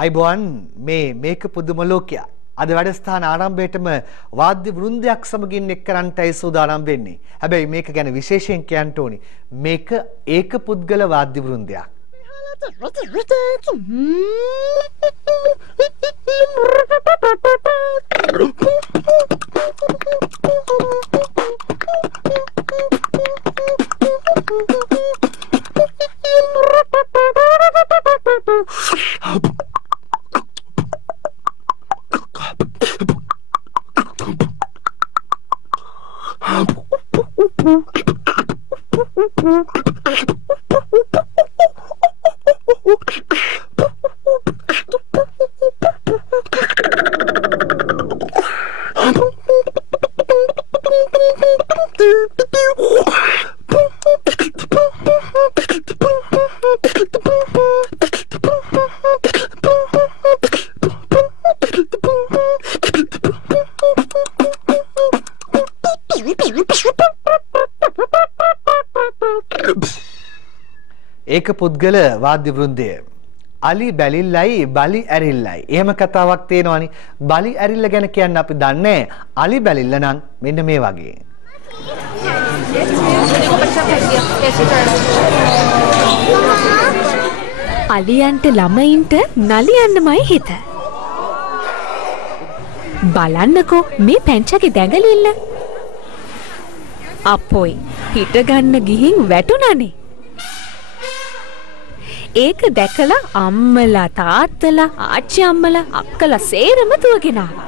අයිබෝන් මේක පුදුම ලෝකයක්. අද වැඩසටහන ආරම්භයේටම වාද්‍ය වෘන්දයක් සමගින් එක් කරන්නටයි සූදානම් වෙන්නේ. හැබැයි මේක ගැන විශේෂයෙන් කියන්න ඕනි. මේක ඒක පුද්ගල වාද්‍ය වෘන්දයක්. ඒක පුද්ගල වාද්‍ය වෘන්දය අලි බැලිල්ලයි බලි ඇරිල්ලයි. එහෙම කතාවක් තියෙනවනේ. බලි ඇරිල්ල ගැන කියන්න අපි දන්නේ. අලි බැලිල්ල නම් මෙන්න මේ වගේ. අලියන්ට ළමයින්ට නලියන්නමයි හිත. බලන්නකෝ මේ පැංචාගේ දැඟලිල්ල. අපොයි හිට ගන්න ගිහින් වැටුණානේ. ඒක දැකලා අම්මලා තාත්තලා ආච්චි අම්මලා අක්කලා සේරම දුවගෙන ආවා.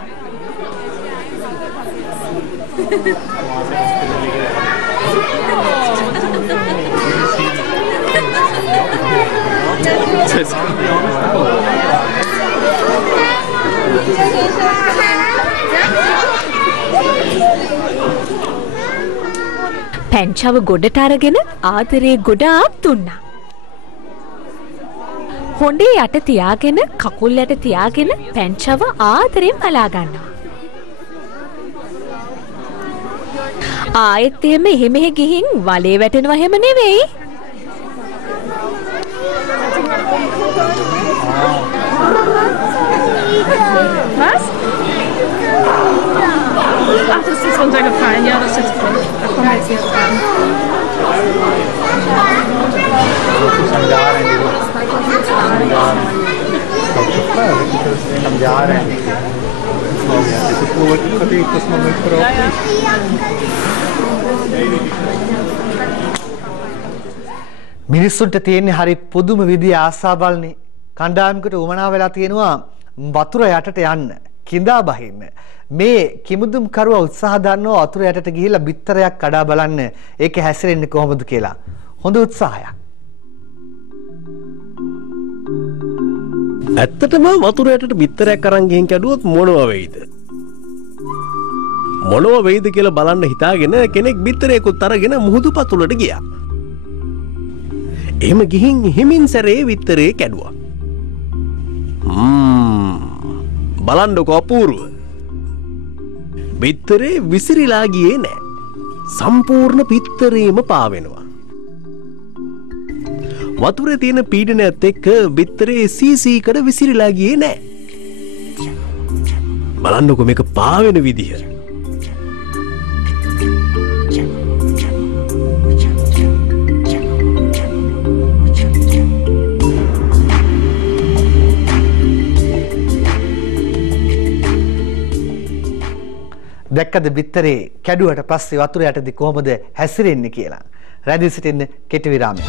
පැංචාව ගොඩට අරගෙන ආදරේ ගොඩාක් දුන්නා. හොඬේ යට තියාගෙන කකුල් යට තියාගෙන පැංචාව ආදරෙන් බලා ගන්නවා. ආයෙත් එහෙම ගිහින් වලේ වැටෙනවා හැම නෙවෙයි. Was? Ach, das ist runtergefallen. Ja, das ist gut. Da kommen wir jetzt hier dran. මිනිස්සුන්ට තියෙන්නේ හරි පුදුම විදිහේ ආසාවල්නේ. කණ්ඩායමකට උමනා වෙලා තියෙනවා වතුර යටට යන්න, කිඳා බහින්න. මේ කිමුදුම් කරුවා උත්සාහ දන්නවා වතුර යටට ගිහිල්ලා බිත්තරයක් කඩා බලන්න ඒක හැසිරෙන්නේ කොහොමද කියලා. හොඳ උත්සාහයක්. ඇත්තටම වතුර යටට බිත්තරයක් අරන් ගිහින් කැඩුවොත් මොනව වෙයිද? මොනව වෙයිද කියලා බලන්න හිතාගෙන කෙනෙක් බිත්තරයකුත් අරගෙන මුහුදු පතුලට ගියා. එහෙම ගිහින් හිමින් සැරේ බිත්තරේ කැඩුවා. බලන්නකෝ අපූර්ව. බිත්තරේ විසිරීලා ගියේ නෑ. සම්පූර්ණ බිත්තරේම පාවෙනවා. වතුරේ තියෙන පීඩනයත් එක්ක බිත්තරේ සීසීකඩ විසිරීලා ගියේ නෑ. බලන්නකෝ මේක පාවෙන විදිහ. දැක්කද බිත්තරේ කැඩුවට පස්සේ වතුර යටදී කොහොමද හැසිරෙන්නේ කියලා. රැඳී සිටින්න කෙටි විරාමයක්.